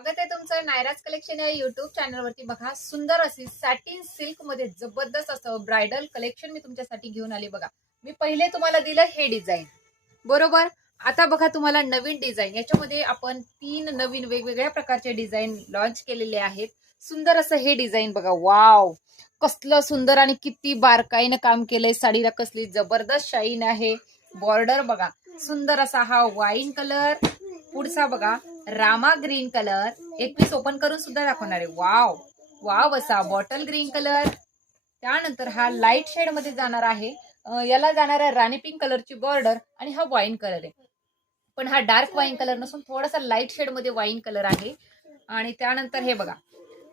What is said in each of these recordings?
स्वागत आहे तुमचं नायराज कलेक्शन या युट्यूब चॅनलवरती. बघा, सुंदर अशी सॅटिन सिल्क मध्ये जबरदस्त असं ब्रायडल कलेक्शन मी तुमच्यासाठी घेऊन आली. बघा, मी पहिले तुम्हाला दिलं हे डिझाईन बरोबर. आता बघा तुम्हाला नवीन डिझाईन, याच्यामध्ये आपण 3 नवीन वेगवेगळ्या प्रकारचे डिझाईन लॉन्च केलेले आहेत. सुंदर असं हे डिझाईन बघा, वाव कसलं सुंदर आणि किती बारकाईनं काम केलंय. साडीला कसली जबरदस्त शाईन आहे. बॉर्डर बघा, सुंदर असा हा वाईन कलर. पुढचा बघा रामा ग्रीन कलर. एक पीस ओपन करून सुद्धा दाखवणार आहे. वाव वाव असा बॉटल ग्रीन कलर. त्यानंतर हा लाईट शेड मध्ये जाणार आहे. याला जाणार आहे राणी पिंक कलरची बॉर्डर आणि हा वाईन कलर आहे, पण हा डार्क वाईन कलर नसून थोडासा लाईट शेड मध्ये वाईन कलर आहे. आणि त्यानंतर हे बघा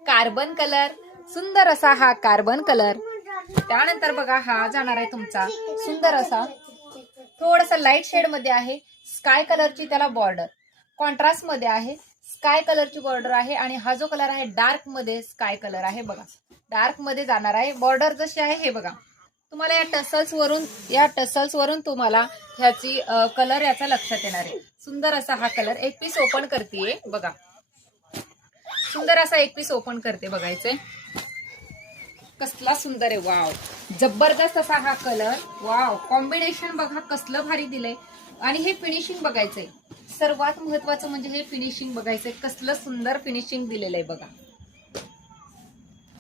कार्बन कलर, सुंदर असा हा कार्बन कलर. त्यानंतर बघा हा जाणार आहे तुमचा सुंदर असा थोडासा लाईट शेड मध्ये आहे. स्काय कलरची त्याला बॉर्डर कॉन्ट्रास्ट मध्ये आहे. स्काय कलरची बॉर्डर आहे आणि हा जो कलर आहे डार्क मध्ये स्काय कलर आहे. बघा, डार्क मध्ये जाणार आहे. बॉर्डर जशी आहे हे बघा, तुम्हाला या टसल्स वरून तुम्हाला ह्याची कलर याचा लक्षात येणार आहे. सुंदर असा हा कलर. एक पीस ओपन करतेय बघा, सुंदर असा एक पीस ओपन करते. बघायचंय कसला सुंदर आहे. वाव जबरदस्त असा हा कलर. वाव कॉम्बिनेशन बघा कसलं भारी दिलंय. आणि हे फिनिशिंग बघायचंय, सर्वात महत्वाचं म्हणजे हे फिनिशिंग बघायचंय. कसलं सुंदर फिनिशिंग दिलेलं आहे बघा.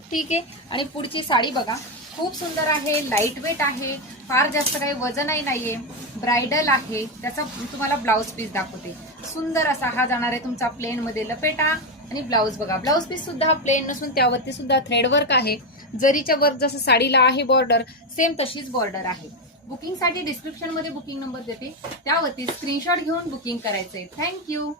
ठीक आहे. आणि पुढची साडी बघा, खूप सुंदर आहे. लाईट वेट आहे, फार जास्त काही वजनही नाहीये. ब्रायडल आहे. त्याचा तुम्हाला ब्लाउज पीस दाखवते. सुंदर असा हा जाणार आहे तुमचा प्लेन मध्ये लपेटा. आणि ब्लाउज बघा, ब्लाउज पीस सुद्धा प्लेन नसून त्यावरती सुद्धा थ्रेड वर्क आहे. जरीच्या वर्क जसं साडीला आहे बॉर्डर, सेम तशीच बॉर्डर आहे. बुकिंगसाठी डिस्क्रिप्शन मध्ये बुकिंग नंबर देते, त्यावरती स्क्रीनशॉट घेऊन बुकिंग करायचंय. थँक्यू.